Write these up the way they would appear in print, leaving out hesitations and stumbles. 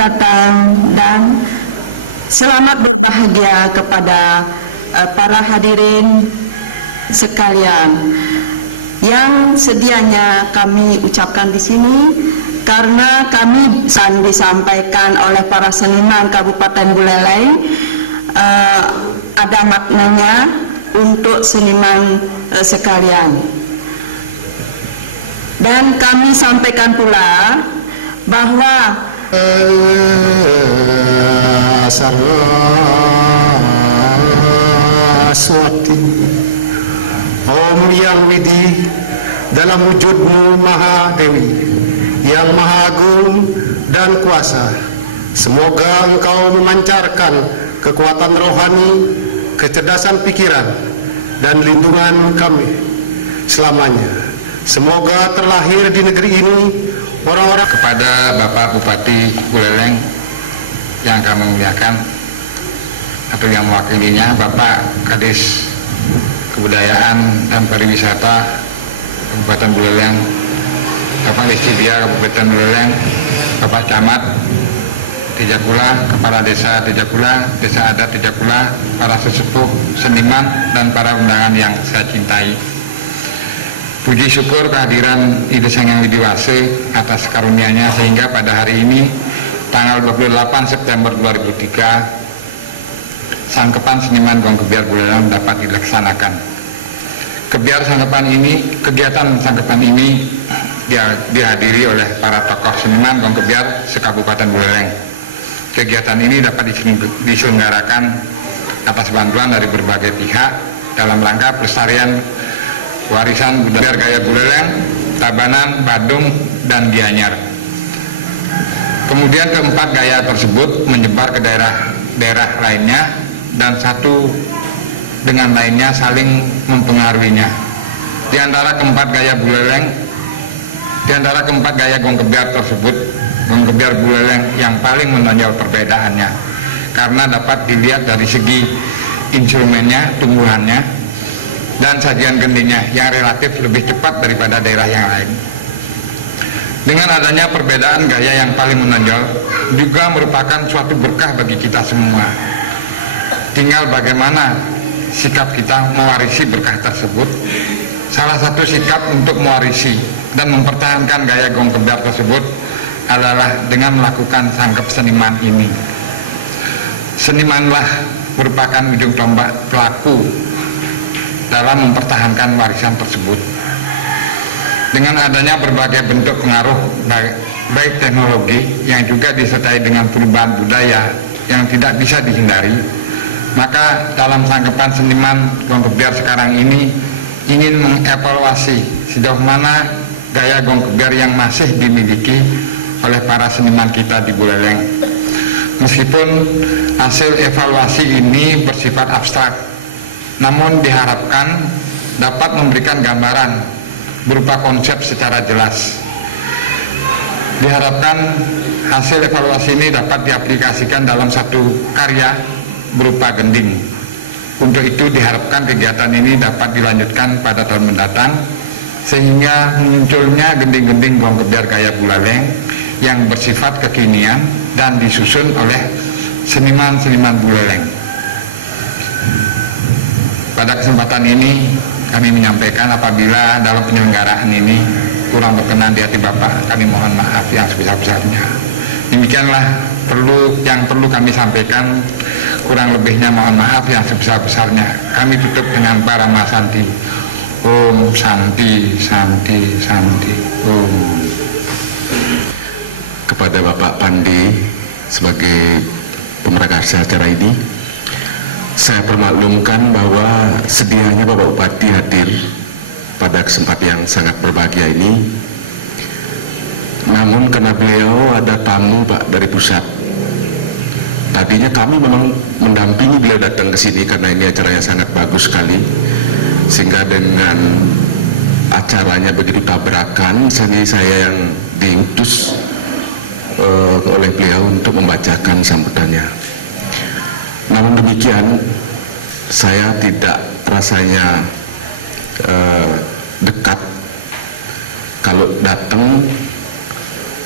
datang dan selamat berbahagia kepada para hadirin sekalian yang sedianya kami ucapkan di sini karena kami disampaikan oleh para seniman Kabupaten Buleleng ada maknanya untuk seniman sekalian. Dan kami sampaikan pula bahwa Saraswati Om Yang Widi dalam wujudmu Maha Dewi yang Maha Agung dan Kuasa, semoga Engkau memancarkan kekuatan rohani, kecerdasan pikiran, dan lindungan kami selamanya. Semoga terlahir di negeri ini orang-orang. Kepada Bapak Bupati Buleleng yang kami muliakan atau yang mewakilinya, Bapak Kadis Kebudayaan dan Pariwisata Kabupaten Buleleng, Bapak Listidia Kabupaten Buleleng, Bapak Camat Tijakula, Kepala Desa Tijakula, Desa Adat Tijakula, para sesepuh, seniman, dan para undangan yang saya cintai. Puji syukur kehadiran Ibu Sangyang Widiwase atas karunia-Nya sehingga pada hari ini tanggal 28 September 2003 Sangkepan Seniman Gong Kebiar Buleleng dapat dilaksanakan. Kegiatan Sangkepan ini dihadiri oleh para tokoh seniman Gong Kebiar se-Kabupaten Buleleng. Kegiatan ini dapat diselenggarakan atas bantuan dari berbagai pihak dalam rangka pelestarian warisan budaya gaya Buleleng, Tabanan, Badung, dan Gianyar. Kemudian keempat gaya tersebut menyebar ke daerah lainnya dan satu dengan lainnya saling mempengaruhinya. Di antara keempat gaya Gong Kebiar tersebut, Gong Kebiar Buleleng yang paling menonjol perbedaannya karena dapat dilihat dari segi instrumennya, tumbuhannya, dan sajian gendingnya yang relatif lebih cepat daripada daerah yang lain. Dengan adanya perbedaan gaya yang paling menonjol juga merupakan suatu berkah bagi kita semua. Tinggal bagaimana sikap kita mewarisi berkah tersebut. Salah satu sikap untuk mewarisi dan mempertahankan gaya Gong Kebiar tersebut adalah dengan melakukan sangkep seniman ini. Senimanlah merupakan ujung tombak pelaku dalam mempertahankan warisan tersebut. Dengan adanya berbagai bentuk pengaruh baik teknologi yang juga disertai dengan perubahan budaya yang tidak bisa dihindari, maka dalam Sangkepan Seniman Gong Kebiar sekarang ini ingin mengevaluasi sejauh mana gaya Gong Kebiar yang masih dimiliki oleh para seniman kita di Buleleng. Meskipun hasil evaluasi ini bersifat abstrak, namun diharapkan dapat memberikan gambaran berupa konsep secara jelas. Diharapkan hasil evaluasi ini dapat diaplikasikan dalam satu karya berupa gending. Untuk itu diharapkan kegiatan ini dapat dilanjutkan pada tahun mendatang sehingga munculnya gending-gending Gong Kebiar gaya Buleleng yang bersifat kekinian dan disusun oleh seniman-seniman Buleleng. Pada kesempatan ini kami menyampaikan apabila dalam penyelenggaraan ini kurang berkenan di hati Bapak, kami mohon maaf yang sebesar-besarnya. Demikianlah yang perlu kami sampaikan. Kurang lebihnya mohon maaf yang sebesar-besarnya. Kami tutup dengan Parama Santi. Om Santi, Santi, Santi, Om. Kepada Bapak Pandi sebagai pemerakarsa acara ini, saya permaklumkan bahwa sedianya Bapak Bupati hadir pada kesempatan yang sangat berbahagia ini. Namun karena beliau ada tamu Pak dari pusat, tadinya kami memang mendampingi beliau datang ke sini karena ini acaranya sangat bagus sekali, sehingga dengan acaranya begitu tabrakan, saya yang diutus oleh beliau untuk membacakan sambutannya. Namun demikian, saya tidak rasanya dekat kalau datang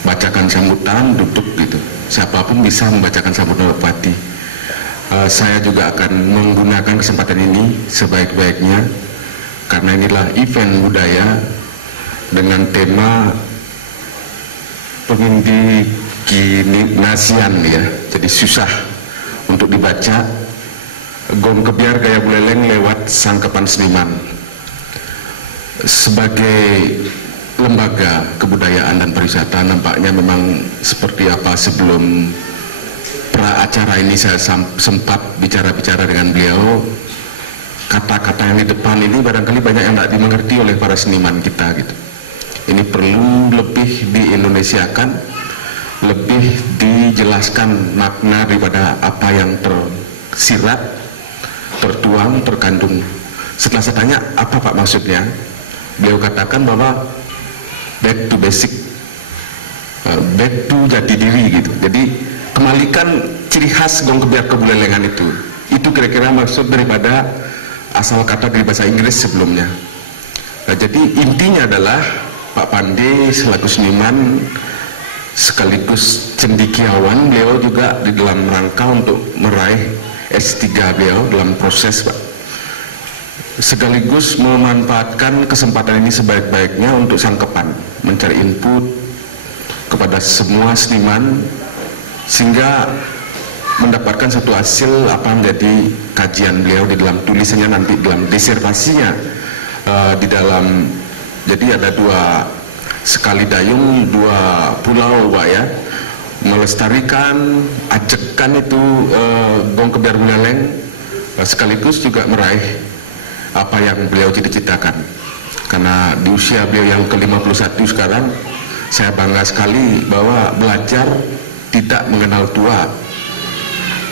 bacakan sambutan duduk gitu. siapapun bisa membacakan sambutan Bapak Bupati. Saya juga akan menggunakan kesempatan ini sebaik-baiknya, karena inilah event budaya dengan tema pengindigenasian ya, jadi susah untuk dibaca. Gong Kebiar Gaya Buleleng lewat Sangkepan Seniman. Sebagai lembaga kebudayaan dan pariwisata, nampaknya memang seperti apa sebelum pra acara ini saya sempat bicara-bicara dengan beliau, kata-kata yang di depan ini barangkali banyak yang tidak dimengerti oleh para seniman kita gitu. Ini perlu lebih di-Indonesiakan, lebih dijelaskan makna daripada apa yang tersirat, tertuang, terkandung. Setelah saya tanya apa Pak maksudnya, beliau katakan bahwa back to basic, back to jati diri gitu. Jadi kembalikan ciri khas Gong Kebiar Kebulelengan itu kira-kira maksud daripada asal kata dari bahasa Inggris sebelumnya. Nah, jadi intinya adalah Pak Pandi selaku seniman sekaligus cendekiawan, beliau juga di dalam rangka untuk meraih S3 beliau dalam proses Pak, sekaligus memanfaatkan kesempatan ini sebaik-baiknya untuk Sangkepan, mencari input kepada semua seniman sehingga mendapatkan satu hasil apa menjadi kajian beliau di dalam tulisannya, nanti dalam disertasinya di dalam. Jadi ada dua, sekali dayung dua pulau Pak ya, melestarikan, ajekan itu Gong Kebiar Buleleng, sekaligus juga meraih apa yang beliau cita-citakan. Karena di usia beliau yang ke-51 sekarang, saya bangga sekali bahwa belajar tidak mengenal tua.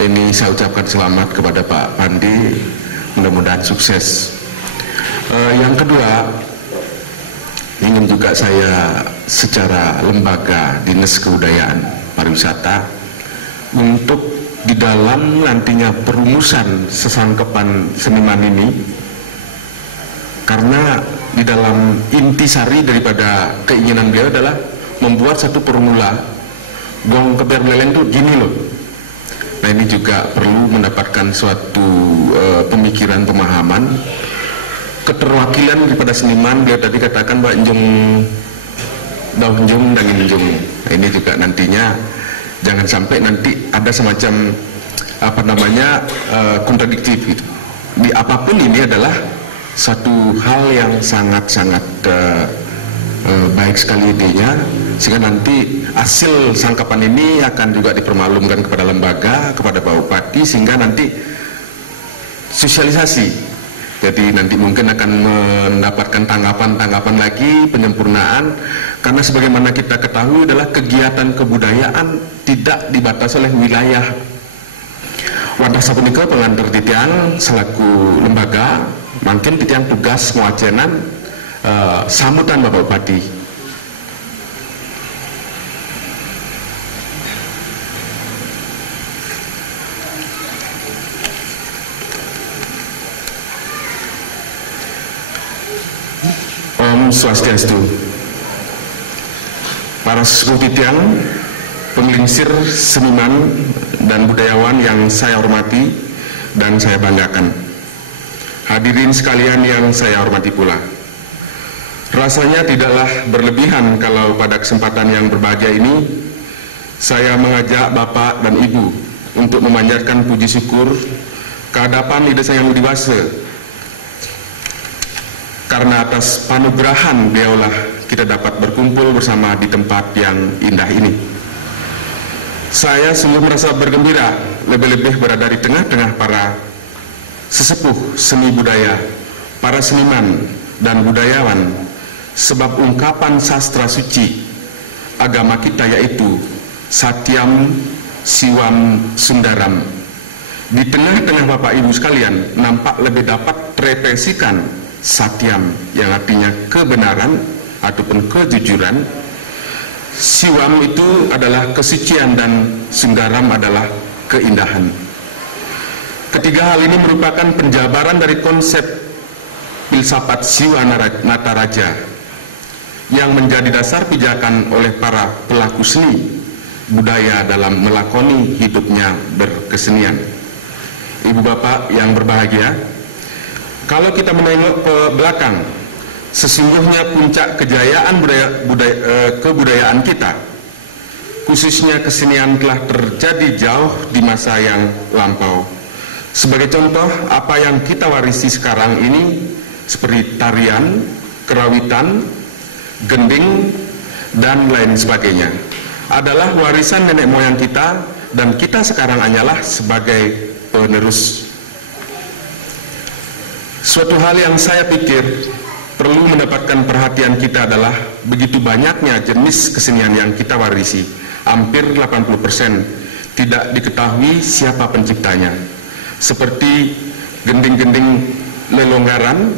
Ini saya ucapkan selamat kepada Pak Pandi, mudah-mudahan sukses. Yang kedua, ingin juga saya secara lembaga Dinas Kebudayaan Pariwisata untuk di dalam nantinya perumusan sesangkepan seniman ini, karena di dalam intisari daripada keinginan beliau adalah membuat satu formula Gong Kebiar Buleleng itu gini loh. Nah, ini juga perlu mendapatkan suatu pemikiran, pemahaman, keterwakilan daripada seniman. Dia tadi katakan Mbak Njung daun jung dangin jung. Nah, ini juga nantinya jangan sampai nanti ada semacam apa namanya kontradiktif gitu. Di apapun ini adalah satu hal yang sangat-sangat baik sekali idenya, sehingga nanti hasil sangkapan ini akan juga dipermaklumkan kepada lembaga, kepada Pak Bupati, sehingga nanti sosialisasi. Jadi nanti mungkin akan mendapatkan tanggapan-tanggapan lagi, penyempurnaan, karena sebagaimana kita ketahui adalah kegiatan kebudayaan tidak dibatasi oleh wilayah. Wadah sapunika pengantar titian selaku lembaga, mungkin titian tugas mewacenan sambutan Bapak Bupati. Om Swastiastu. Para sesepuh titian, pengelingsir seniman dan budayawan yang saya hormati dan saya banggakan. Hadirin sekalian yang saya hormati pula. Rasanya tidaklah berlebihan kalau pada kesempatan yang berbahagia ini saya mengajak Bapak dan Ibu untuk memanjatkan puji syukur kehadapan Ida Sang Yang Widi Wase, karena atas panugerahan beliaulah kita dapat berkumpul bersama di tempat yang indah ini. Saya sungguh merasa bergembira, lebih-lebih berada di tengah-tengah para sesepuh seni budaya, para seniman dan budayawan, sebab ungkapan sastra suci agama kita yaitu Satyam Siwam Sundaram di tengah-tengah Bapak Ibu sekalian nampak lebih dapat terrepresikan Satyam yang artinya kebenaran ataupun kejujuran. Siwam itu adalah kesucian dan Sundaram adalah keindahan. Ketiga hal ini merupakan penjabaran dari konsep filsafat Siwa Nataraja yang menjadi dasar pijakan oleh para pelaku seni budaya dalam melakoni hidupnya berkesenian. Ibu bapak yang berbahagia, kalau kita menengok ke belakang, sesungguhnya puncak kejayaan kebudayaan kita, khususnya kesenian, telah terjadi jauh di masa yang lampau. Sebagai contoh, apa yang kita warisi sekarang ini seperti tarian, kerawitan, gending, dan lain sebagainya adalah warisan nenek moyang kita, dan kita sekarang hanyalah sebagai penerus. Suatu hal yang saya pikir perlu mendapatkan perhatian kita adalah begitu banyaknya jenis kesenian yang kita warisi. Hampir 80% tidak diketahui siapa penciptanya, seperti gending-gending lelonggaran,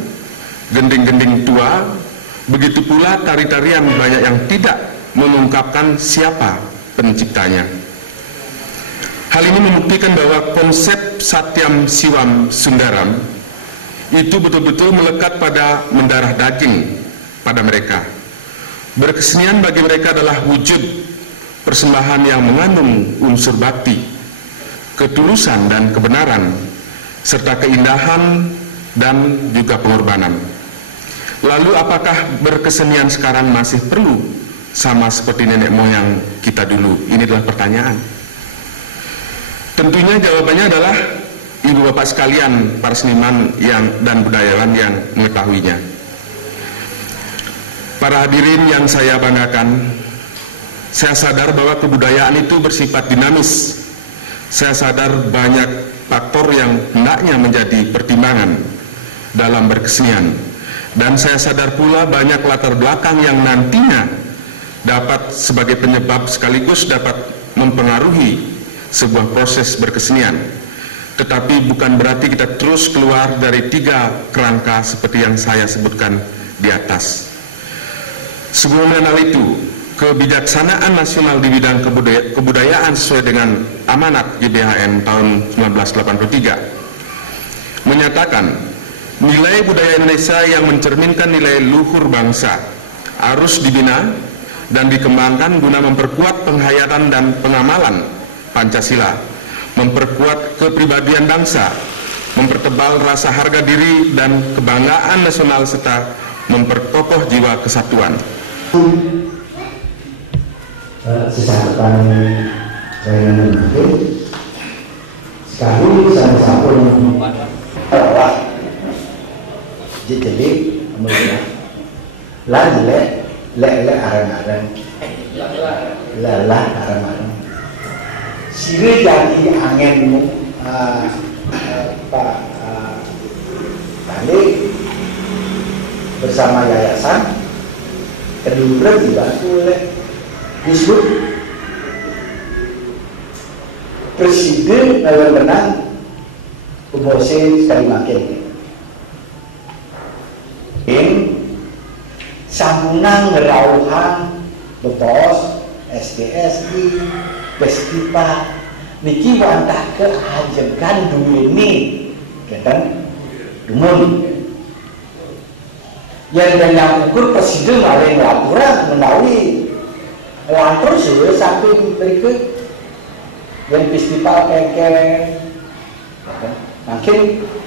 gending-gending tua. Begitu pula tari-tarian banyak yang tidak mengungkapkan siapa penciptanya. Hal ini membuktikan bahwa konsep Satyam Siwam Sundaram itu betul-betul melekat pada mendarah daging pada mereka. Berkesenian bagi mereka adalah wujud persembahan yang mengandung unsur bakti, ketulusan dan kebenaran, serta keindahan dan juga pengorbanan. Lalu apakah berkesenian sekarang masih perlu sama seperti nenek moyang kita dulu? Ini adalah pertanyaan. Tentunya jawabannya adalah ibu bapak sekalian, para seniman dan budayawan yang mengetahuinya. Para hadirin yang saya banggakan, saya sadar bahwa kebudayaan itu bersifat dinamis. Saya sadar banyak faktor yang hendaknya menjadi pertimbangan dalam berkesenian. Dan saya sadar pula banyak latar belakang yang nantinya dapat sebagai penyebab sekaligus dapat mempengaruhi sebuah proses berkesenian. Tetapi bukan berarti kita terus keluar dari 3 kerangka seperti yang saya sebutkan di atas. Sebelum mengenal itu, kebijaksanaan nasional di bidang kebudayaan sesuai dengan amanat GBHN tahun 1983 menyatakan nilai budaya Indonesia yang mencerminkan nilai luhur bangsa harus dibina dan dikembangkan guna memperkuat penghayatan dan pengamalan Pancasila, memperkuat kepribadian bangsa, mempertebal rasa harga diri dan kebanggaan nasional, serta memperkokoh jiwa kesatuan. Sesakan saya mengerti sekali saya sabun Allah jadi mulia lah le arang-arang lelah arang-arang sire jadi angin Pak balik bersama yayasan kedua dibantu oleh disebut Presiden lawan menang Ubose sekali makin sambungan ngerauhan betos STSI Festival niki wantah ke ajegan duweni keten dumun yang dengan ukur presiden ada yang laporan menawi lantur sudah sampai berikut yang festival keke makin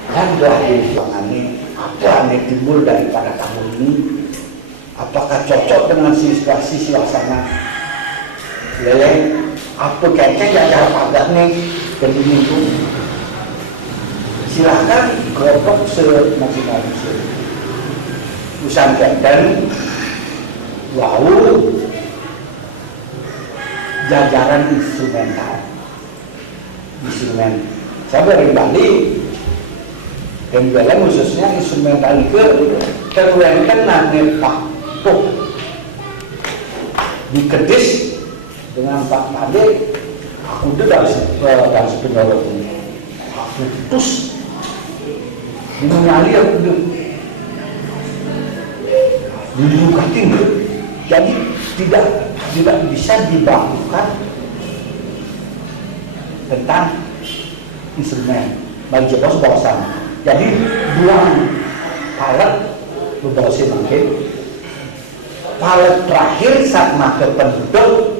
kan lahir ini apa yang timbul daripada tahun ini, apakah cocok dengan situasi suasana leleng apa keke yang agak nih begini itu silahkan kelompok semaksimal mungkin usahakan dan wow jajaran instrumen saya dari Bali dan dalam khususnya instrumental ke terwengkan nanti Pak Puk di Kedis dengan Pak Made aku udah dari sepenuhnya aku putus dimulai aku udah dibuka tinggi jadi tidak bisa dibakukan tentang instrumen bagi bos bawasan. Jadi dua palet berbahasa mungkin palet terakhir saat maka penduduk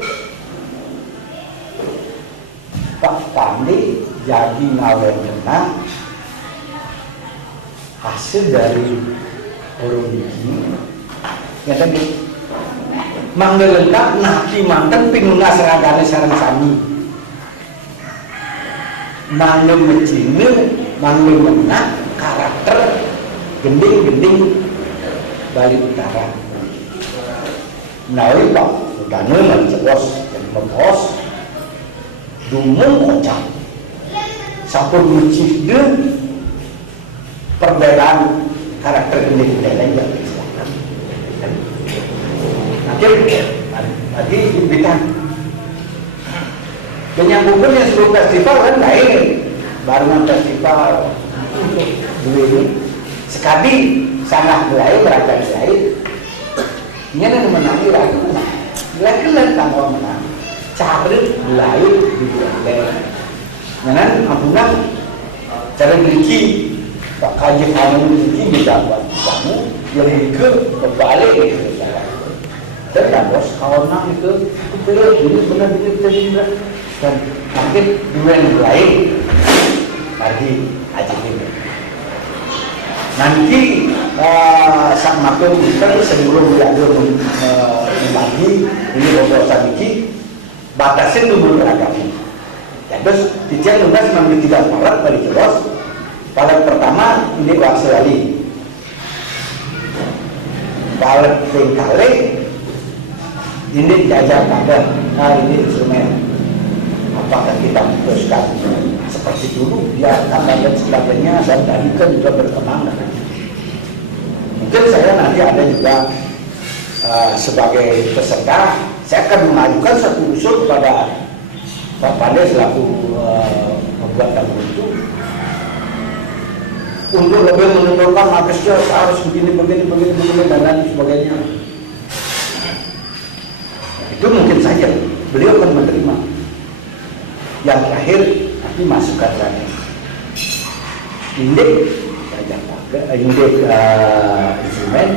jadi ngawen kena hasil dari orang ini yang tadi manggelengkap naki mantan pinunga seragane sarang sami mangge mecine mangge menang karakter gending-gending Bali Utara nawi pak utane lan cepos dan mepos dumung kocak sampun mucide perbedaan karakter gending-gending lain yang disebutkan nanti dibitan penyambungan yang sebelum festival kan lain barengan festival dulu ini sekali sangat lain beragam lain ini ada menangi lagi menang lagi tanpa menang cari lain di bulan dengan ampunan cara beriki pak kaji kamu beriki bisa buat kamu yang ke kebalik itu dan bos kawan itu ini benar dan mungkin dua yang lain lagi aja ini nanti sang maklum kan sebelum diatur membagi ini bobosan ini batasin dulu beragam ya terus dijang nugas mengambil 3 palet balik jelas palet pertama ini wakselali palet kali ini diajar pada ini instrumen apakah kita teruskan seperti dulu ya dan sebagainya dan tadi kan juga berkembang mungkin saya nanti ada juga sebagai peserta saya akan mengajukan satu usul kepada Pak Pade selaku pembuat tamu itu untuk lebih menentukan makasnya harus begini dan lain sebagainya. Itu mungkin saja beliau akan menerima. Yang terakhir nanti masukkan lagi indeks instrumen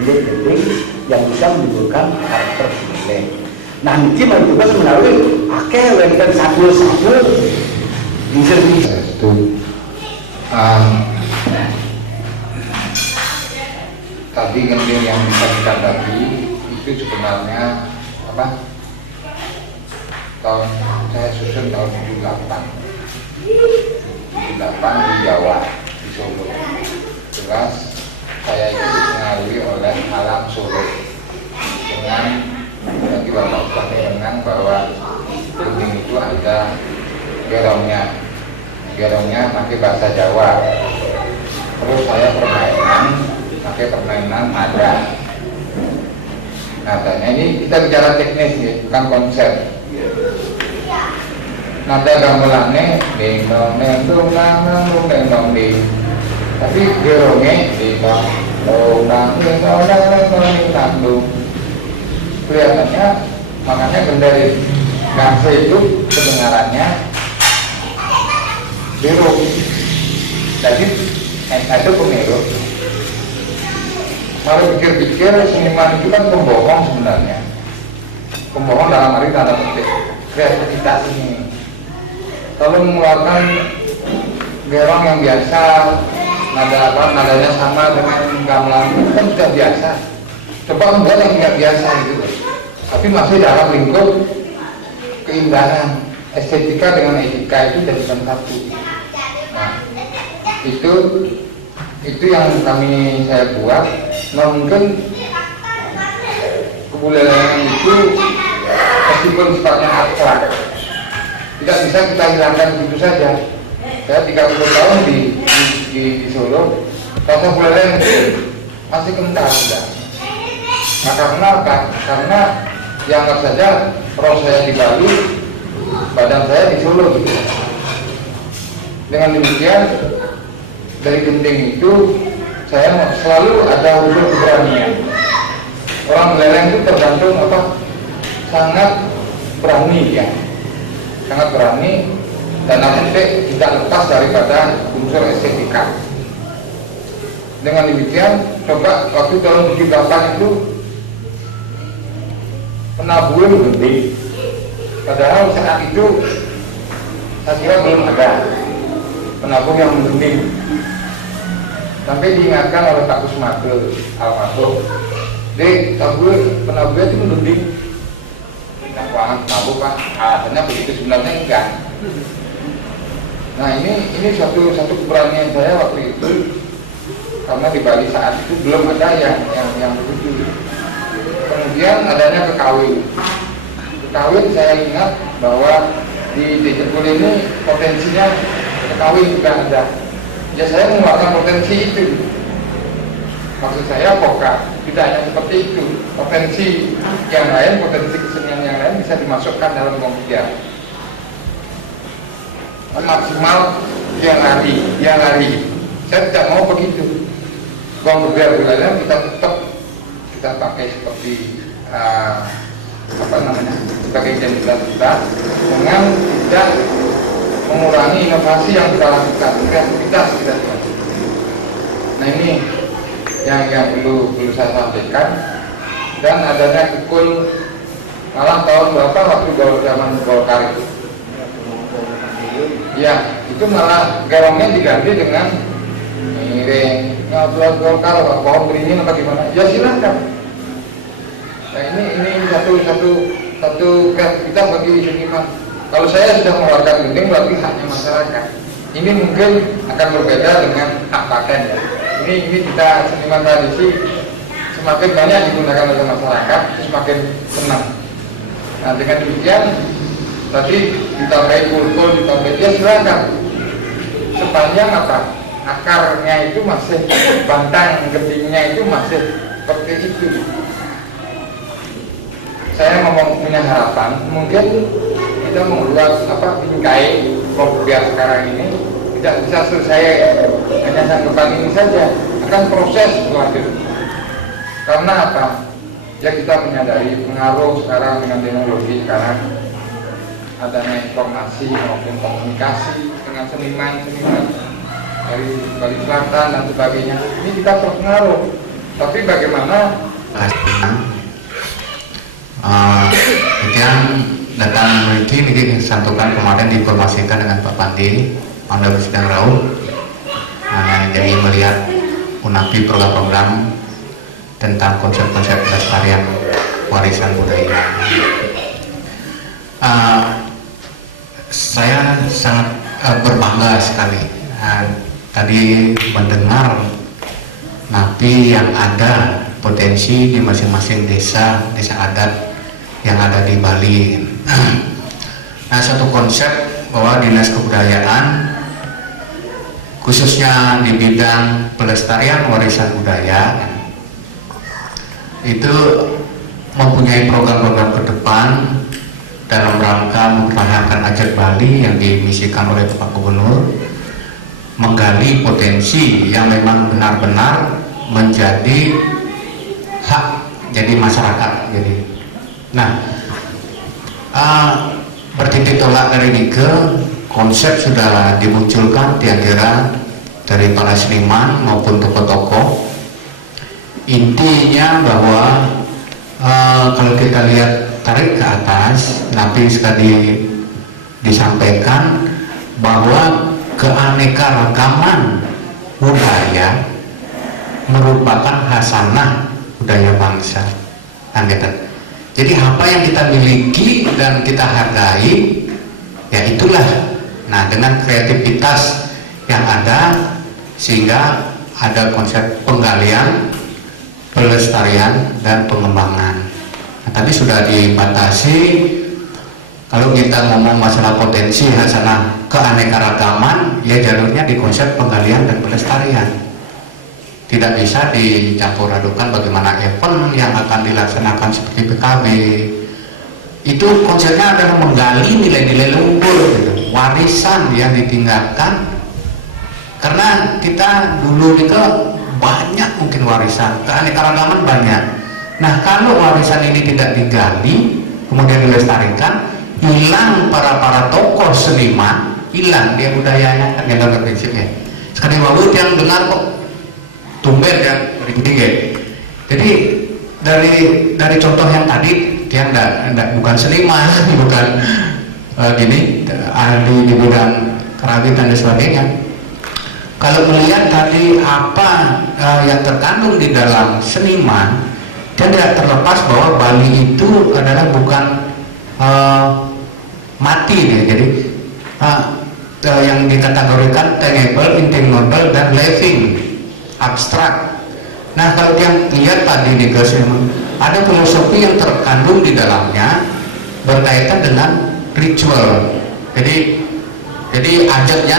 indeks gending yang bisa menimbulkan karakter nilai. Nanti tugas melalui wengkan satu bisa itu tadi gending yang bisa kita bagi itu sebenarnya apa? Tahun saya susun tahun 78 di Jawa di Solo. Jelas saya itu dipengaruhi oleh alam Solo dengan bagi bapak kami dengan bahwa gending itu ada gerongnya pakai bahasa Jawa. Terus saya pakai permainan nada. Nadanya ini kita bicara teknis ya, bukan konsep. Nada gamelannya ding dong ding dong ding dong ding. Tapi gerongnya ding dong ding dong. Kelihatannya makanya gendari gangsa itu kedengarannya biru. Jadi ada pemiru. Kalau pikir-pikir seniman itu kan pembohong sebenarnya. Pembohong dalam arti tanda petik kreativitas ini. Kalau mengeluarkan gerong yang biasa, nadanya sama dengan gamelan itu kan sudah biasa. Coba membuat yang nggak biasa gitu. Tapi masih dalam lingkup keindahan, estetika dengan etika itu jadikan satu. Nah, itu yang saya buat. Nah, mungkin kebudayaan itu meskipun sifatnya abstrak tidak bisa kita hilangkan begitu saja. Saya 30 tahun di Solo, rasa kebudayaan itu masih kental sudah. Nah, karena ya anggap saja roh saya di Bali, badan saya di Solo gitu. Dengan demikian dari gending itu saya selalu ada unsur keberanian. Orang belereng itu tergantung sangat berani ya, sangat berani dan nanti tidak lepas daripada unsur estetika. Dengan demikian coba waktu tahun 78 itu penabuhan gending, padahal saat itu saya kira belum ada penabung yang mendunding. Sampai diingatkan oleh Pak Kusmatul almarhum, jadi penabungnya itu mendunding. Keuangan penabung Pak, alasannya begitu, sebenarnya enggak. Nah ini satu keberanian saya waktu itu, karena di Bali saat itu belum ada yang begitu. Kemudian adanya kekawin saya ingat bahwa di Cekul ini potensinya kekawin juga ada. Ya saya mengeluarkan potensi itu. Maksud saya poka, tidak hanya seperti itu. Potensi yang lain, potensi kesenian yang lain bisa dimasukkan dalam kompiar. Maksimal yang lari. Saya tidak mau begitu. Uang berbayar wilayah kita pakai seperti sebagai identitas kita, dengan tidak mengurangi inovasi yang kita lakukan, kreativitas kita. Nah ini yang perlu saya sampaikan. Dan adanya Kekul malah tahun berapa waktu zaman Golkar itu, ya itu malah garongnya diganti dengan miring, ngobrol Golkar, pohon beringin apa gimana? Ya silakan. Nah ini satu kreativitas bagi seniman. Kalau saya sudah mengeluarkan gending berarti haknya masyarakat. Ini mungkin akan berbeda dengan hak paten ya. Ini kita seniman tradisi semakin banyak digunakan oleh masyarakat, semakin senang. Nah dengan demikian tadi ditambahi kultur, ditambahi ya silakan. Sepanjang akarnya itu masih bantang, gendingnya itu masih seperti itu. Saya punya harapan mungkin kita membuat bingkai kompiar sekarang ini tidak bisa selesai hanya sanggupan ini saja, akan proses berlanjut. Karena apa? Ya kita menyadari pengaruh sekarang dengan teknologi sekarang, adanya informasi maupun komunikasi dengan seniman dari Bali Selatan dan sebagainya. Ini kita terpengaruh. Tapi bagaimana? Yang datang memiliki disantukan kemarin diinformasikan dengan Pak Pandi, Anda sedang Raul. Jadi melihat UNAPI program-program tentang konsep-konsep pelestarian warisan budaya. Saya sangat berbangga sekali tadi mendengar napi yang ada potensi di masing-masing desa adat yang ada di Bali. Nah, satu konsep bahwa Dinas Kebudayaan khususnya di bidang pelestarian warisan budaya itu mempunyai program-program ke depan dalam rangka mempertahankan Ajat Bali yang dimisikan oleh Bapak Gubernur, menggali potensi yang memang benar-benar menjadi hak jadi masyarakat. Bertitik tolak dari Nike, konsep sudah dimunculkan tiada dari para seniman maupun tokoh-tokoh. Intinya bahwa kalau kita lihat tarik ke atas, nabi sekali disampaikan bahwa keanekaragaman budaya merupakan hasanah budaya bangsa. Jadi apa yang kita miliki dan kita hargai, ya itulah. Nah, dengan kreativitas yang ada, sehingga ada konsep penggalian, pelestarian, dan pengembangan. Nah, tadi sudah dibatasi. Kalau kita ngomong masalah potensi hasanah keanekaragaman, ya jalurnya di konsep penggalian dan pelestarian. Tidak bisa dicampur adukan bagaimana event yang akan dilaksanakan seperti PKB. Itu konsepnya adalah menggali nilai-nilai luhur, gitu, warisan yang ditinggalkan. Karena kita dulu itu banyak mungkin warisan, keanekaragaman banyak. Nah, kalau warisan ini tidak digali, kemudian dilestarikan, hilang para tokoh seniman, hilang dia budayanya, kan yang dalam prinsipnya. Sekali waktu yang dengar kok tumben ya tinggi. Jadi dari contoh yang tadi dia bukan seniman, ahli di bidang kerawitan dan sebagainya. Kalau melihat tadi apa yang terkandung di dalam seniman, dan tidak terlepas bahwa Bali itu adalah bukan mati nih. Jadi yang dikategorikan tangible, intangible, dan living, abstrak. Nah, kalau yang lihat tadi di seniman, ada filosofi yang terkandung di dalamnya berkaitan dengan ritual. Jadi adatnya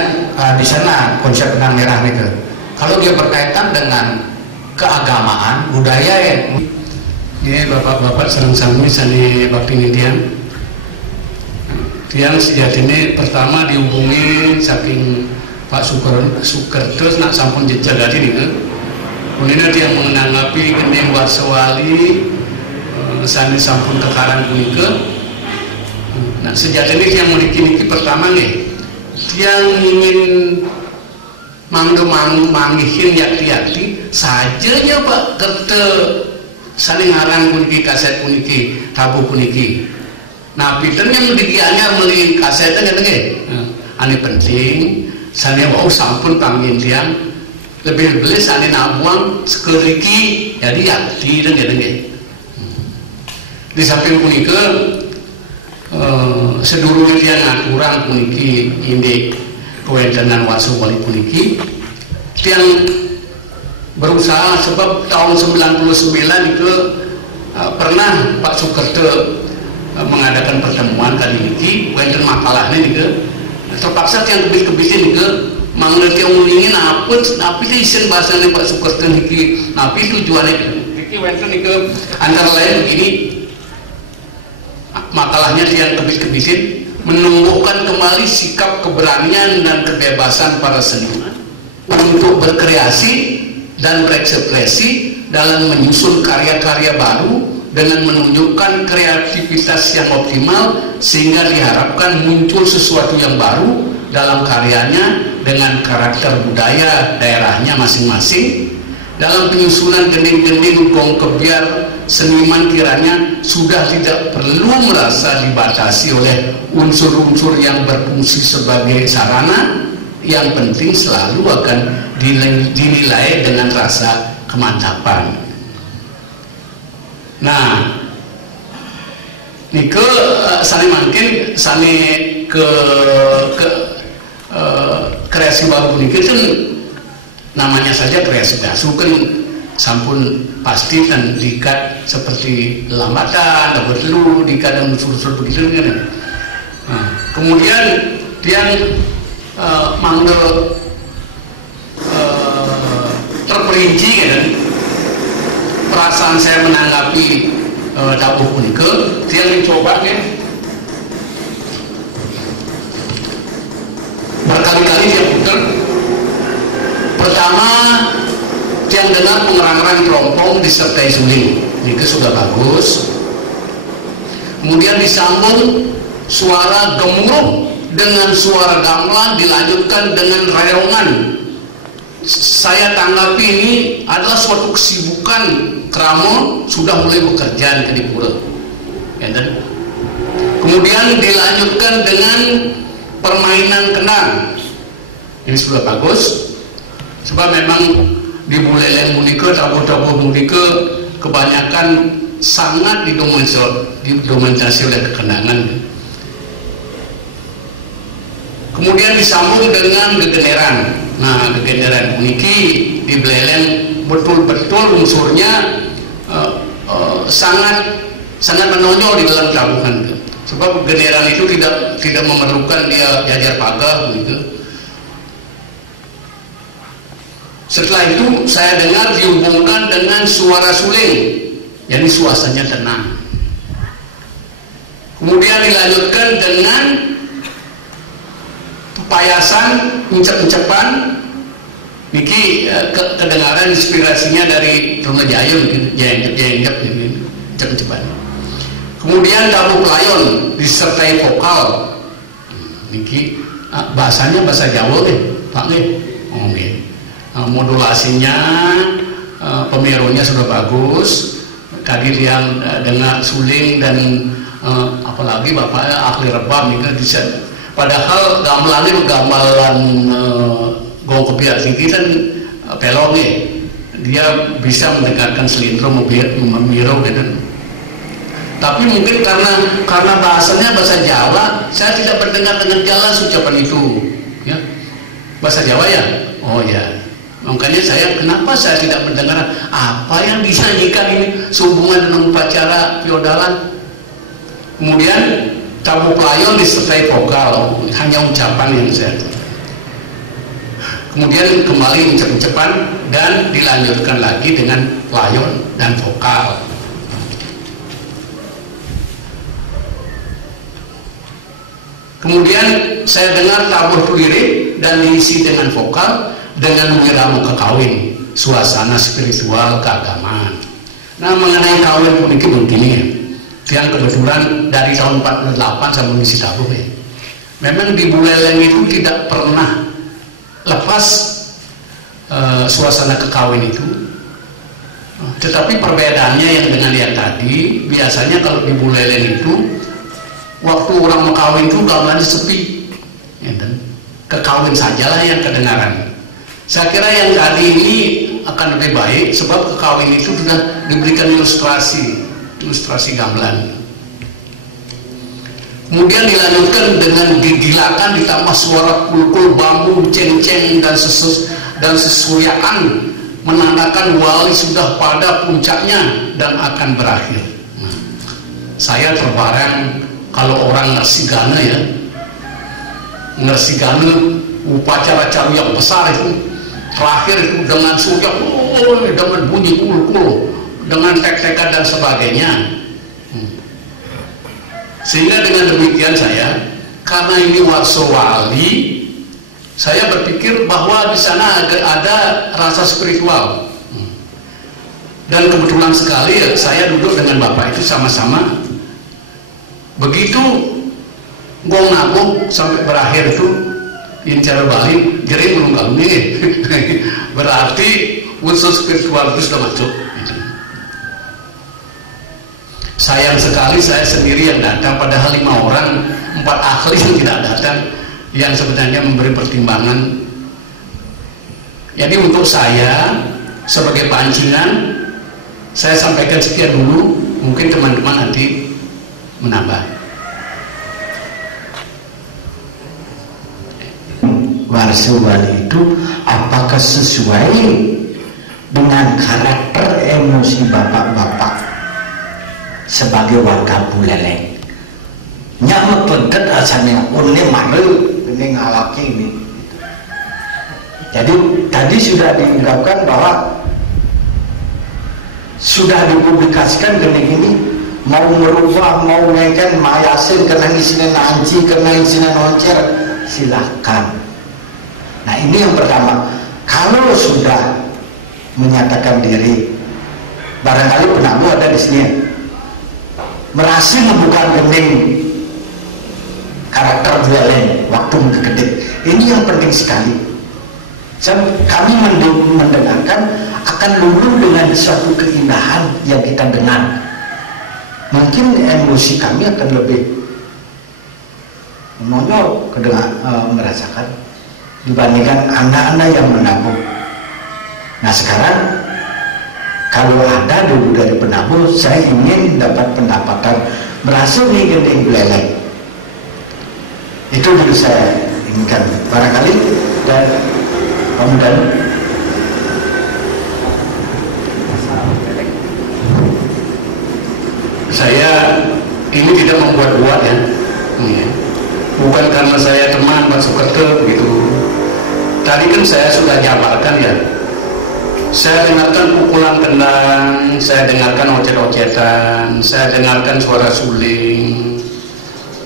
di sana konsep benang merah itu. Kalau dia berkaitan dengan keagamaan, budaya ini bapak-bapak sareng-sareng sani bakti Indian. Yang sejatinya pertama dihubungi saking Pak Sukerto nak sampun jejak tadi nih. Kemudian dia menanggapi kening warsawali sani sampun kekarang punika. Nah sejatinya yang meniki pertama nih, yang ingin manggihin yakti-yakti sajanya Pak Kerto sani ngarang puniki kaset puniki tabu puniki. Nah, Peter yang digianya meli kasetnya nggih. Ane penting, sane wau sampun pangintian lebih beli sane nabuang sekeriki jadi yakti dan nggih. Di samping punika sedurunge dia ngaturang puniki inde kewentenan wasu wali puniki yang berusaha sebab tahun 99 itu pernah Pak Sukerto mengadakan pertemuan kali ini, bukan makalahnya nih terpaksa yang kebis-kebisin nih mengerti ngulingin apa tapi itu isen bahasanya Pak Sukerto nih tapi tujuannya ini wenten nih antara lain begini makalahnya yang kebis-kebisin menumbuhkan kembali sikap keberanian dan kebebasan para seniman untuk berkreasi dan berekspresi dalam menyusun karya-karya baru dengan menunjukkan kreativitas yang optimal sehingga diharapkan muncul sesuatu yang baru dalam karyanya dengan karakter budaya daerahnya masing-masing. Dalam penyusunan gending-gending gong kebiar, seniman kiranya sudah tidak perlu merasa dibatasi oleh unsur-unsur yang berfungsi sebagai sarana. Yang penting selalu akan dinilai dengan rasa kemantapan. Nah, nike sani mungkin sani ke kreasi baru nike itu namanya saja kreasi baru kan sampun pasti dan diikat seperti lambatan, dapat lu diikat dan unsur-unsur begitu kan. Nah, kemudian dia manggil terperinci kan. Perasaan saya menanggapi tabuh punike dia mencoba kan berkali-kali dia putar. Pertama yang dengar pengerang-erang terompong disertai suling ini sudah bagus. Kemudian disambung suara gemuruh dengan suara gamelan dilanjutkan dengan rayangan. Saya tanggapi ini adalah suatu kesibukan Kramo sudah mulai bekerja di Kedipura. Ya, kemudian dilanjutkan dengan permainan kendang. Ini sudah bagus. Sebab memang di Buleleng Munike, tabuh-tabuh Munike kebanyakan sangat didominasi oleh kekendangan. Kemudian disambung dengan gegeneran. Nah, gegeneran puniki di Buleleng betul-betul unsurnya sangat menonjol di dalam tabuhan. Sebab gegeneran itu tidak memerlukan dia jajar pagar gitu. Setelah itu saya dengar dihubungkan dengan suara suling, jadi suasananya tenang. Kemudian dilanjutkan dengan payasan uncap-uncapan. Niki kedengaran inspirasinya dari Roma Jaya mungkin jayap gitu, uncap-uncapan. Kemudian tabuh pelayon disertai vokal. Niki bahasanya bahasa Jawa Pak nih. Modulasinya pemirunya sudah bagus. Tadi yang dengar suling dan apalagi bapak ahli rebam ini bisa. Padahal gamelannya gamelan gong kebiak tinggi kan pelonge, dia bisa mendengarkan selintro memiru gitu. Tapi mungkin karena bahasanya bahasa Jawa, saya tidak berdengar dengan jelas ucapan itu, ya. Bahasa Jawa ya, oh ya. Makanya kenapa saya tidak mendengar apa yang dinyanyikan ini sehubungan dengan upacara feodalan. Kemudian tabu pelayon disertai vokal, hanya ucapan yang saya. Kemudian kembali ucap-ucapan dan dilanjutkan lagi dengan pelayon dan vokal. Kemudian saya dengar tabur lirik dan diisi dengan vokal dengan meniramu kekawin, suasana spiritual keagamaan. Nah, mengenai kawin begini ya, yang kebetulan dari tahun 48 saya mengisi tabur ya. Memang di Buleleng itu tidak pernah lepas suasana kekawin itu. Tetapi perbedaannya yang dengan yang tadi, biasanya kalau di Buleleng itu waktu orang mau kawin itu gamelannya sepi, ya, dan kekawin sajalah yang kedengaran. Saya kira yang tadi ini akan lebih baik sebab kekawin itu sudah diberikan ilustrasi gamelan. Kemudian dilanjutkan dengan digilakan ditambah suara kulkul bambu, ceng-ceng dan sesuyaan menandakan wali sudah pada puncaknya dan akan berakhir. Nah, saya terbareng kalau orang Ngersigana ya, Ngersigana upacara cariyang besar itu terakhir itu dengan surya, dengan bunyi kulkul, dengan tek-tekan dan sebagainya. Sehingga dengan demikian karena ini warso wali, saya berpikir bahwa di sana ada rasa spiritual. Dan kebetulan sekali saya duduk dengan bapak itu sama-sama. Begitu gong nabung sampai berakhir itu yang cara balik jadi belum kami berarti unsur spiritual itu sudah masuk. Sayang sekali saya sendiri yang datang, padahal 5 orang, 4 ahli yang tidak datang, yang sebenarnya memberi pertimbangan. Jadi untuk saya sebagai pancingan, saya sampaikan sekian dulu, mungkin teman-teman nanti menambah. Warso wali itu apakah sesuai dengan karakter emosi bapak-bapak sebagai warga Buleleng? Nyamet ledet asalnya, ini malu, ini ngalaki ini. Jadi tadi sudah diungkapkan bahwa sudah dipublikasikan gini-gini, mau merubah, mau ngeken, mayasin, kena isinya nanci, kena isinya noncer, silahkan. Nah ini yang pertama, kalau sudah menyatakan diri, barangkali penabuh ada di sini, berhasil membuka gening karakter Buleleng waktu menggedek, ini yang penting sekali. Kami mendengarkan akan luluh dengan suatu keindahan yang kita dengar. Mungkin emosi kami akan lebih menonjol merasakan dibandingkan anak-anak yang menabung. Nah sekarang kalau ada dulu dari penabuh, saya ingin dapat pendapatan berhasil nih gending Buleleng. Itu dulu saya inginkan. Barangkali dan kemudian saya ini tidak membuat-buat ya. Bukan karena saya teman Pak Sukerto gitu. Tadi kan saya sudah jabarkan ya. Saya dengarkan pukulan kendang, saya dengarkan ocet-ocetan, saya dengarkan suara suling,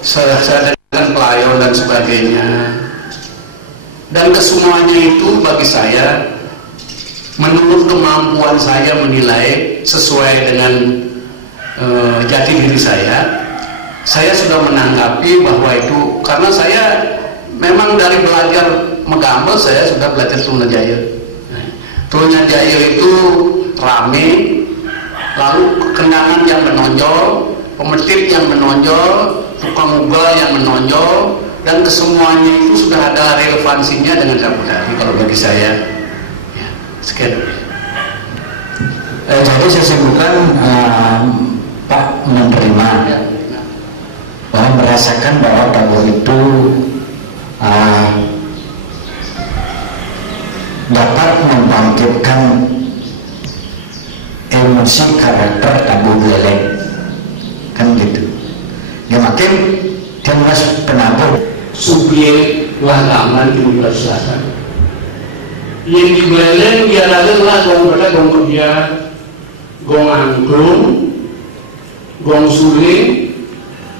saya dengarkan pelayon dan sebagainya. Dan kesemuanya itu bagi saya, menurut kemampuan saya menilai sesuai dengan jati diri saya sudah menanggapi bahwa itu, karena saya memang dari belajar megambel saya sudah belajar Trunajaya. Trunajaya itu rame, lalu kendangan yang menonjol, pemetip yang menonjol, tukang ugal yang menonjol, dan kesemuanya itu sudah ada relevansinya dengan Saputari kalau bagi saya. Ya, sekian dulu. Jadi saya sebutkan Pak menerima bahwa merasakan bahwa Dago itu dapat membangkitkan emosi karakter Dago Buleleng, kan gitu. Dia makin dia mas penabur subjek langgaman di Wilayah Selatan. Yang di Buleleng dia adalah gong kerja, gong angklung, gong suling,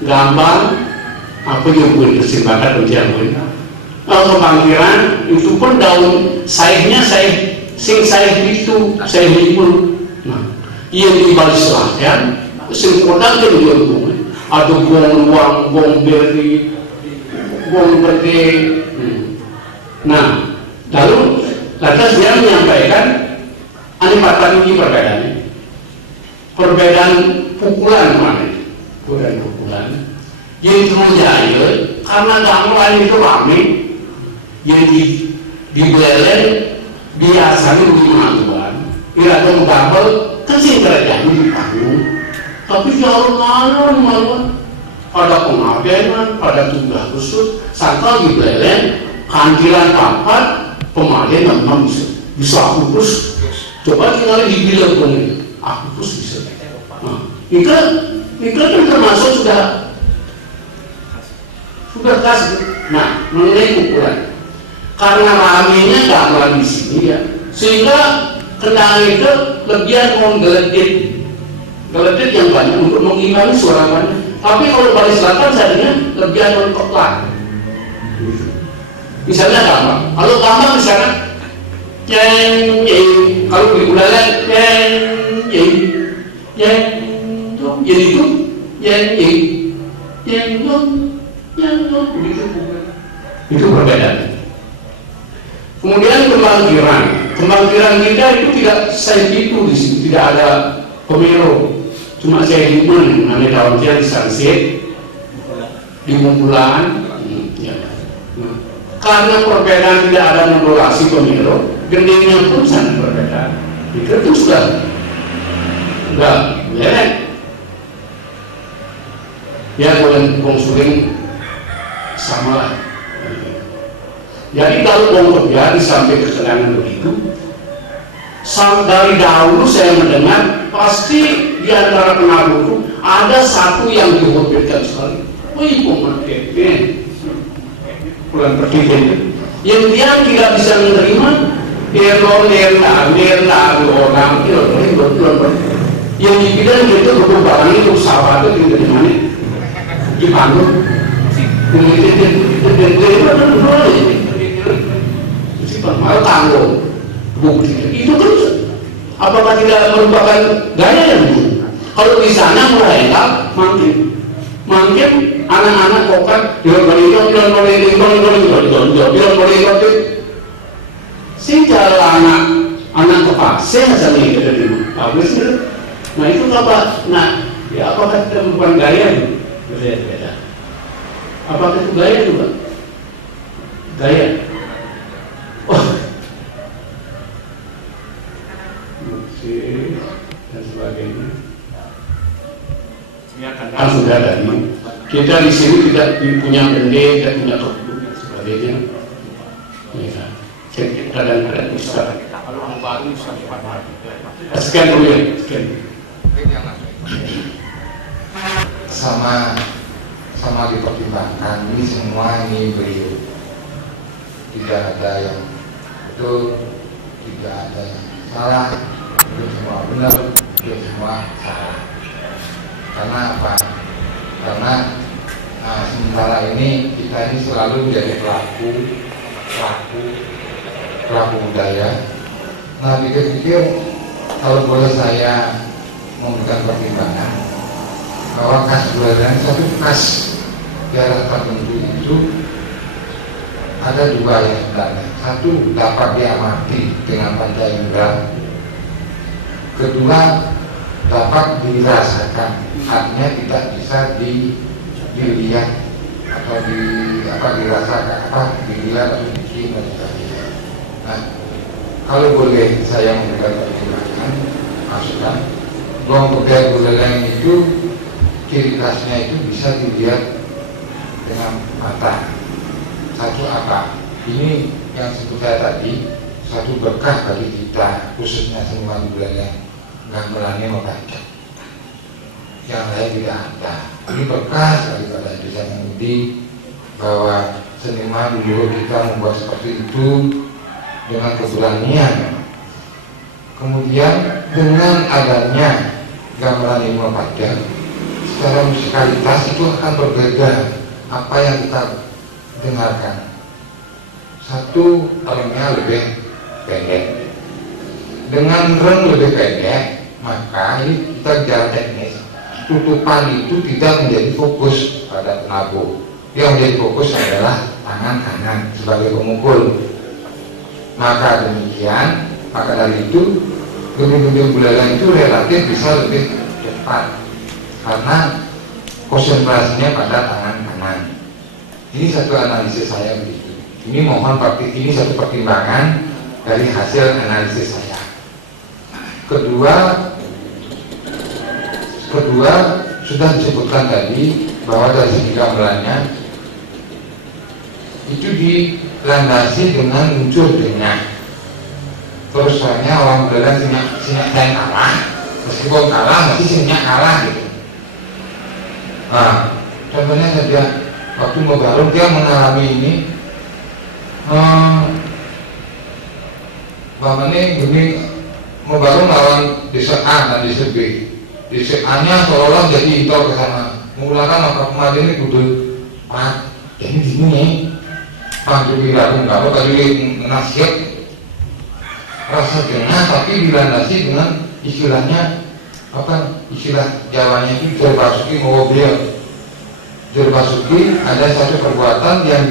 gambar, apa yang boleh persimpakan ujian boleh. Kalau pemanggilan itu pun daun saihnya sing saih itu saih libur. Nah, yang di Bali Selatan, sing kodang kan dia ada gong luang, gong beri, gong berde. Nah, lalu lantas dia menyampaikan animatan ini perbedaannya. Perbedaan pukulan mana? Perbedaan pukulan. Yang terjadi karena gamelan itu ramai, yang di Buleleng biasanya di Mantuan, tidak ada gambar kecil kerajaan di panggung. Tapi jauh malam pada pengabenan, pada tugas khusus, sampai di Buleleng kantilan tempat pemaden memang bisa akupus. Coba tinggal di bilang ini, akupus bisa. Nah, iklan kan termasuk sudah kasih. Nah, mengenai pukulan, karena ramenya gamelan di sini ya, sehingga kendala itu lebihan menggeledik yang banyak untuk mengimbangi suara banyak. Tapi kalau Bali Selatan saatnya lebihan mentoklak. Misalnya gambar, kalau gambar misalnya kalau di Buleleng jadi itu itu perbedaan. Kemudian kembangkiran kita itu tidak saya itu di sini tidak ada pemilu, cuma saya himpun namanya daun dia disansit di kumpulan. Ya. Karena perbedaan tidak ada modulasi pemilu, gendingnya pun sangat berbeda. Itu sudah ya boleh konsuling sama lah. Jadi kalau bong kerja sampai keterangan begitu, dari dahulu saya mendengar pasti di antara penabuh itu ada satu yang dihormatkan sekali. Wih, pemerintah bulan pertigaan yang dia tidak bisa menerima orang yang dibilang itu barang itu sahabat itu dari mana di Bandung malah tanggung itu kan apakah tidak merupakan gaya yang dulu? Kalau di sana mereka mungkin anak-anak kokan bilang sehingga anak kepaksa saja itu dari bagus itu. Nah itu apa? Nah ya apakah tidak merupakan gaya? Berbeda. Apakah itu gaya juga? Gaya. Oh. Musik dan sebagainya. Sudah tadi. Kita di sini tidak punya bende, tidak punya kebun dan sebagainya. Ya. Kadang-kadang bisa. Kalau orang baru bisa sekian dulu ya. Sekian. Sama dipertimbangkan ini semua ini beliau tidak ada yang betul, tidak ada yang salah, itu semua benar, itu semua salah. Karena apa? Karena sementara ini kita ini selalu menjadi pelaku budaya. Nah, pikir-pikir kalau boleh saya memberikan pertimbangan bahwa khas Buleleng satu khas daerah tertentu itu ada dua yang sebenarnya. Satu dapat diamati dengan panca indera. Kedua dapat dirasakan, artinya tidak bisa dilihat atau dirasakan, dilihat atau dicium. Nah, kalau boleh saya memberikan pertimbangan, masukan, gong pegel buleleng itu ciri khasnya itu bisa dilihat dengan mata. Satu apa? Ini yang sebut saya tadi, satu berkah bagi kita, khususnya seniman buleleng, gamelannya membaca. Yang lain tidak ada. Ini berkah sekali pada desa Mudi bahwa seniman dulu kita membuat seperti itu dengan keberanian. Kemudian dengan adanya gamelan ini membaca, secara musikalitas itu akan berbeda apa yang kita dengarkan. Satu, remnya lebih pendek. Dengan rem lebih pendek, maka ini kita bicara teknis. Tutupan itu tidak menjadi fokus pada penabuh. Yang menjadi fokus adalah tangan kanan sebagai pemukul. Maka demikian, maka dari itu gending-gending buleleng itu relatif bisa lebih cepat karena konsentrasinya pada tangan kanan. Ini satu analisis saya begitu. Ini ini satu pertimbangan dari hasil analisis saya. Kedua sudah disebutkan tadi bahwa dari segi gamelannya itu dilandasi dengan unsur dengah. Terus soalnya orang buleleng sinyak saya kalah, meskipun kalah masih sinyak kalah gitu. Nah, contohnya saja waktu Mobarung dia mengalami ini, bagaimana gini, Mobarung lawan desa A dan desa B. Desa A-nya seolah jadi intol ke sana, menggunakan maka kemarin ini kudu Pak, ini di sini panggil lagu nggak apa tadi nasihat rasa dengah tapi dilandasi dengan istilahnya apa, istilah Jawanya itu jerbasuki mobil. Jerbasuki ada satu perbuatan yang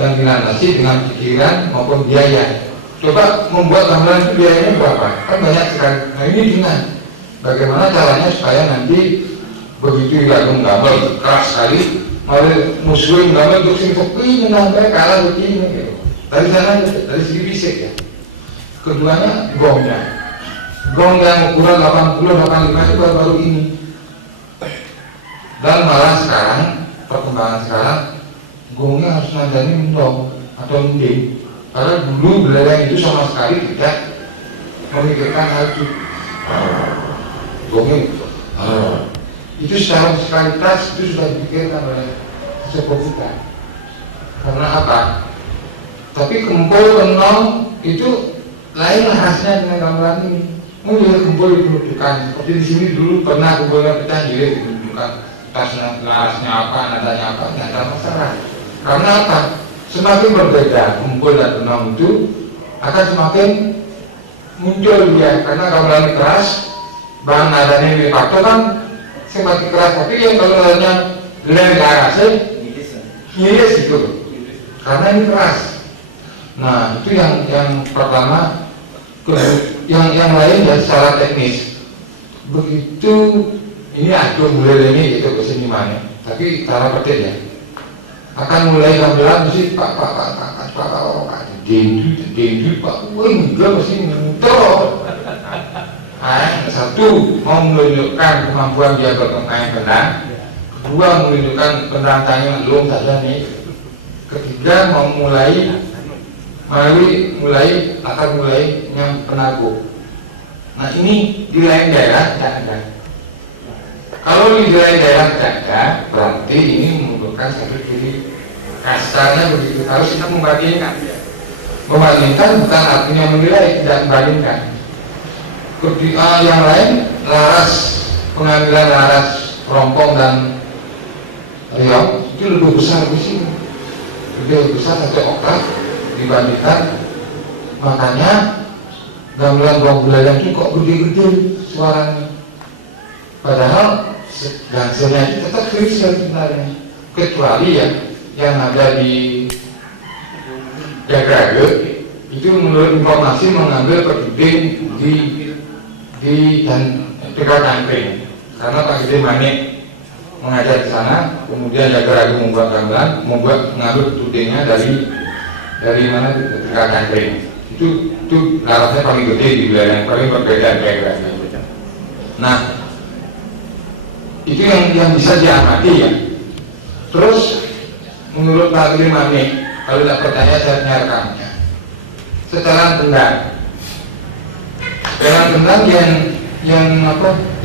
dilandasi dengan pikiran maupun biaya. Coba membuat gamelan itu biayanya berapa? Kan banyak sekali. Nah ini dengan bagaimana caranya supaya nanti begitu lagu gamel keras sekali, malah musuhin gamel untuk sini sepi menampai kalah begini gitu. Dari sana dari segi fisik ya. Keduanya gongnya. Gong yang ukuran 80-85 itu baru-baru ini. Dan malah sekarang perkembangan sekarang gongnya harus nadanya mendong atau mending. Karena dulu buleleng itu sama sekali tidak memikirkan hal itu. Gongnya itu secara musikalitas itu sudah dipikirkan oleh sesepuh kita. Karena apa? Tapi kempul kenong itu lain khasnya dengan gamelan ini. Mungkin kumpul ditunjukkan. Seperti di sini dulu pernah kumpulnya pecah jadi ditunjukkan tasnya, larasnya apa, nadanya apa, tidak ada masalah. Karena apa? Semakin berbeda kumpul dan tenang itu akan semakin muncul dia. Karena gamelan keras, bahan nadanya lebih patuh kan semakin keras. Tapi yang kalau nadanya lem larasnya ngiris gitu. Karena ini keras. Nah itu yang pertama. Yang lain ya secara teknis. Begitu ini aduh buleleng ini gitu kesenimannya. Tapi cara petik ya. Akan mulai gamelan mesti pak dendu pak, wah enggak mesti muter. Satu mau menunjukkan kemampuan dia bermain kendang. Kedua menunjukkan penantangnya belum saja nih. Ketiga mau mulai yang penabuh. Nah ini di lain daerah tidak ada. Kalau di lain daerah tidak ada, berarti ini membutuhkan satu ciri kasarnya begitu. Harus kita membandingkan. Membandingkan bukan artinya menilai, tidak membandingkan. Yang lain pengambilan laras rompong dan riong itu lebih besar di sini, lebih besar satu oktav dibandingkan. Makanya gamelan gong buleleng itu kok gede-gede suaranya, padahal dansernya itu tetap kecil sebenarnya, kecuali ya yang ada di Jagrage itu menurut informasi mengambil peduding di di Tegal Cangkring, karena Pak Gede Manik mengajar di sana, kemudian Jaga Ragu membuat gamelan, mengambil tudingnya dari mana Tegal Cangkring. Itu larasnya paling gede di wilayah yang paling berbeda daerah. Nah, itu yang bisa diamati ya. Terus menurut Pak Gede Manik, kalau tidak percaya saya rekamnya. Setelan tendang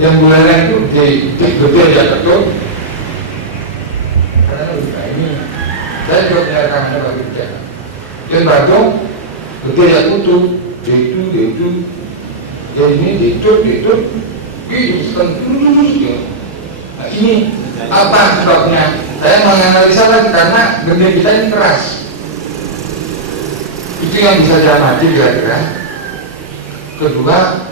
yang bulannya itu di gede ya betul. Karena ini saya juga punya rekamannya bagi bicara. Dan baru gede ya tutup, itu, ya ini itu, gitu ya. Nah ini apa sebabnya? Saya menganalisa lagi karena gede kita ini keras. Itu yang bisa saya amati kira-kira. Kedua,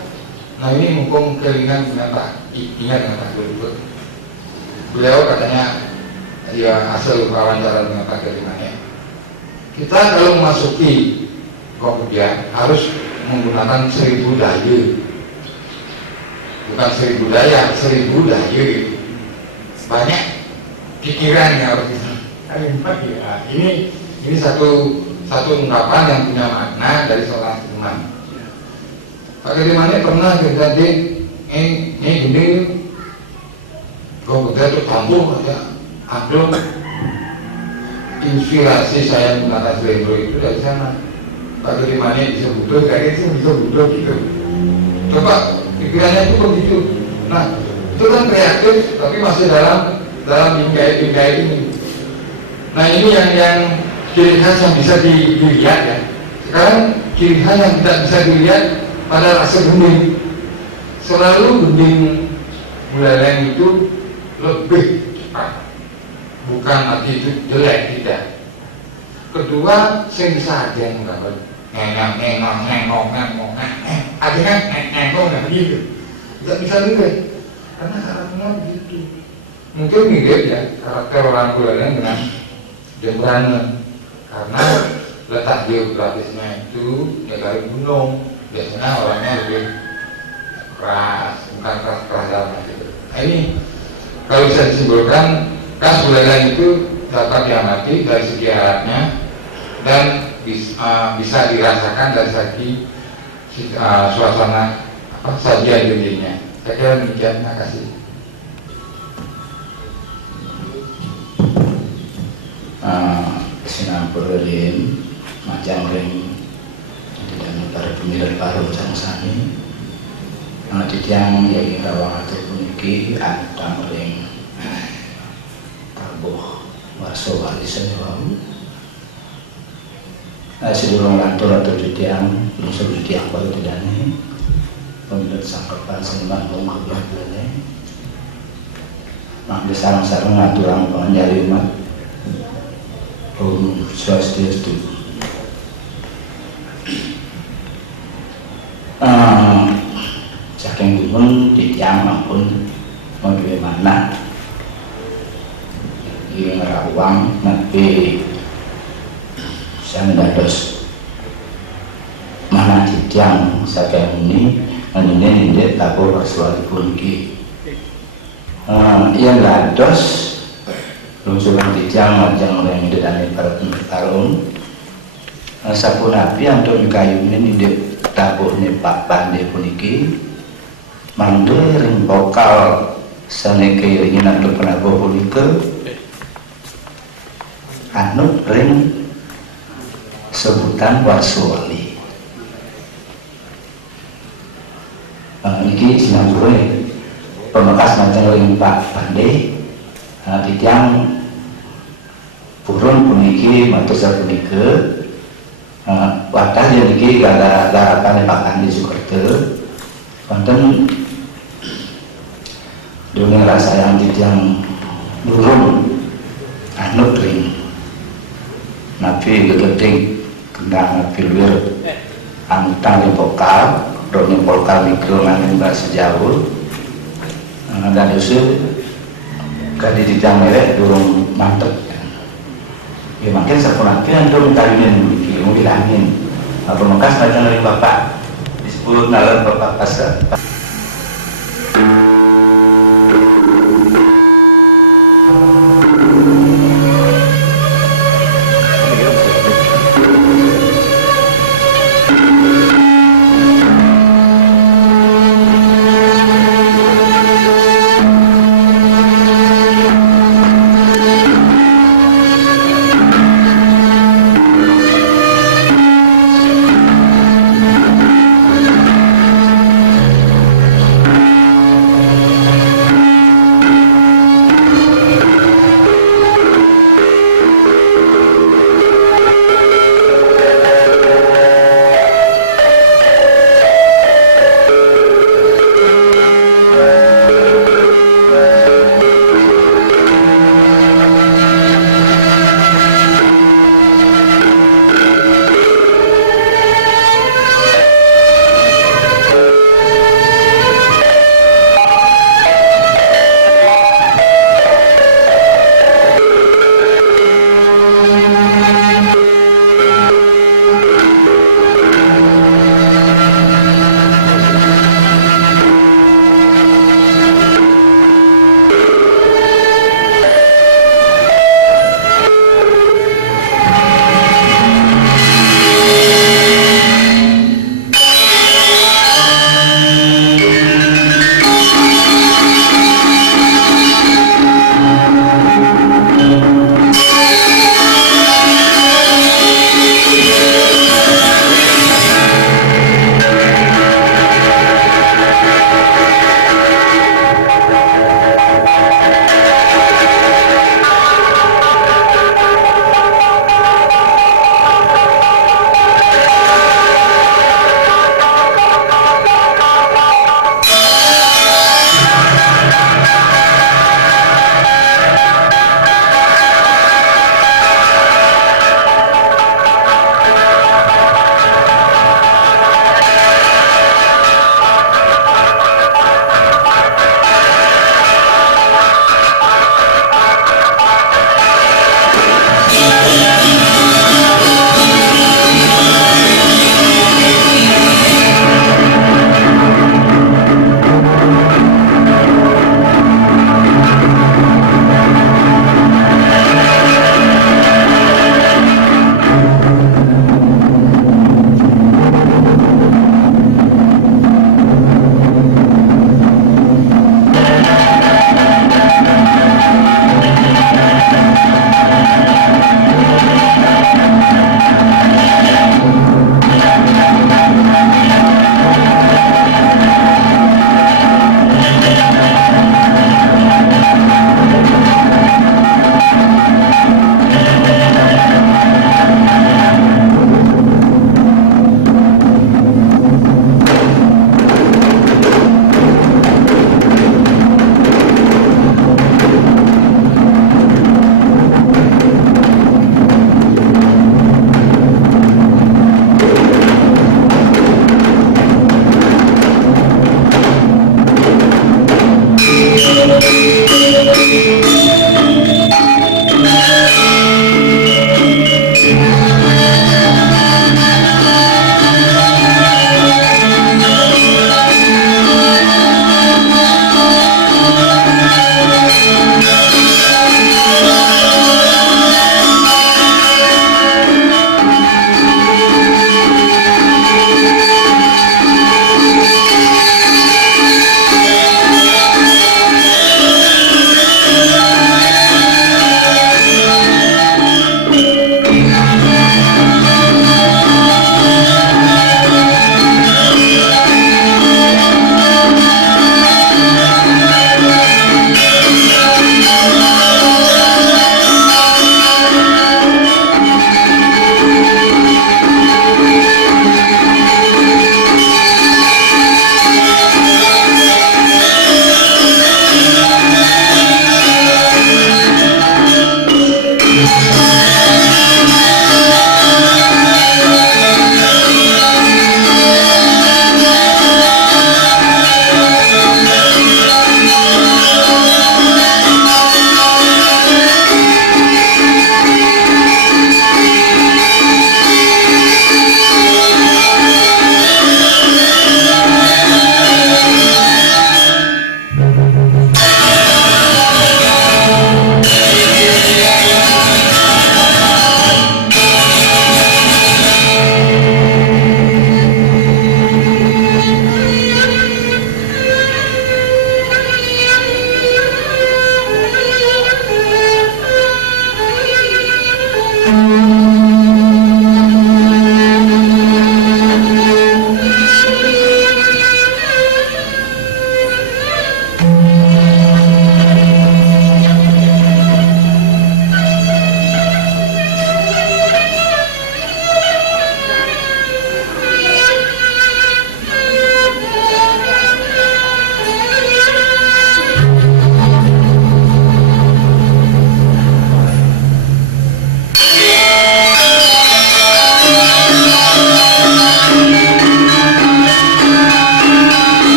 nah ini mumpung kelingan dengan Pak, ingat dengan Pak Gede. Beliau katanya, ya asal wawancara dengan Pak Gede Manik. Kita kalau memasuki Kompudia harus menggunakan 1000 daya, bukan 1000 daya, 1000 daya gitu. Banyak pikiran yang harus diimpak ya. Ini satu ungkapan yang punya makna dari seorang seniman. Pak Gede Manik pernah jadi ini gini, Kompudia itu kambuh aja, ambil inspirasi saya menggunakan selendro itu dari sana. Pak Gede Manik bisa butuh, kayak gitu bisa butuh gitu. Coba pikirannya itu begitu. Nah itu kan kreatif, tapi masih dalam bingkai ini. Nah ini yang ciri khas yang bisa dilihat ya. Sekarang ciri khas yang tidak bisa dilihat pada rasa gending. Selalu gending bulaleng itu lebih cepat. Bukan arti itu jelek, tidak. Kedua, saya bisa aja yang menggambar nengok, akhirnya nengok begitu. Tidak bisa juga, karena karakternya begitu. Mungkin mirip ya karakter orang bulaleng dengan Jembrana, karena letak geografisnya itu negara gunung. Biasanya orangnya lebih keras, bukan keras dalam gitu. Nah ini kalau bisa disimpulkan, khas bulaleng itu dapat diamati dari segi alatnya dan bisa dirasakan dari segi suasana sajian dirinya. Saya kira demikian. Terima kasih. Sinampurin macam ring dan para pemilih baru sangsani di tiang yang rawang atau puniki antang ring tabuh warso wali senyawa sebelum lantur atau di tiang belum sebelum tiang baru tidak nih pemilih sangkapan seniman mau kebelah mak disarang-sarang ngaturang pengenjali umat Om Swastiastu. Saking dipun ditiang maupun mau bagaimana yang rawang nanti saya mendados mana ditiang saking ini tidak tabur rasual punki yang dados lungsuran tijang majang yang didani para tarung sapu nabi untuk dikayunin di tabuhnya Pak Pande puniki mandur ring vokal saneke ringan untuk penabuh punike anut ring sebutan warsuwali ini sinapure pemekas majang ring Pak Pande titiang purun puniki matur sapunike wadah yen iki garapane Pak Andi Sukerto wonten dunia rasa yang titiang durung anut ring nabi gegeting kendang nabi luwir angtang vokal doni vokal mikro nanging bahasa Jawa dan usul kali ditang merek durung mantep ya makin sepunakin durung kawinin memiliki ngilangin pemekas macam dari bapak disebut nalar bapak pasar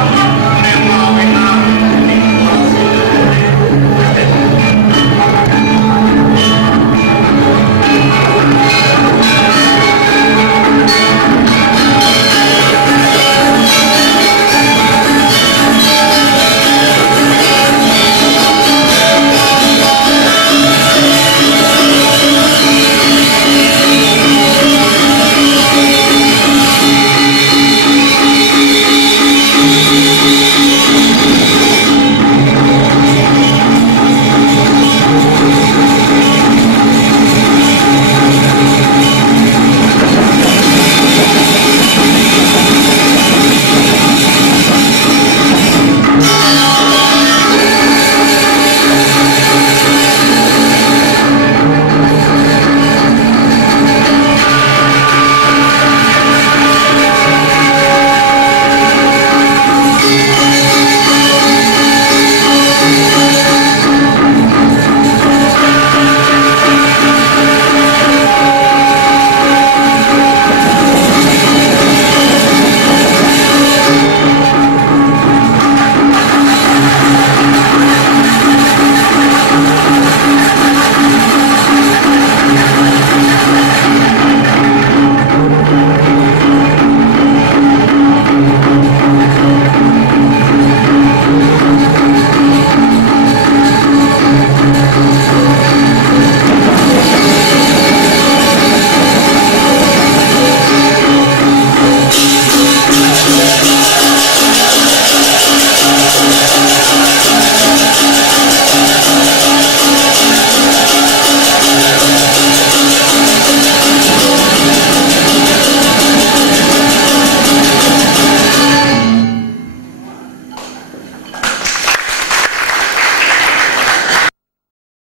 Amin.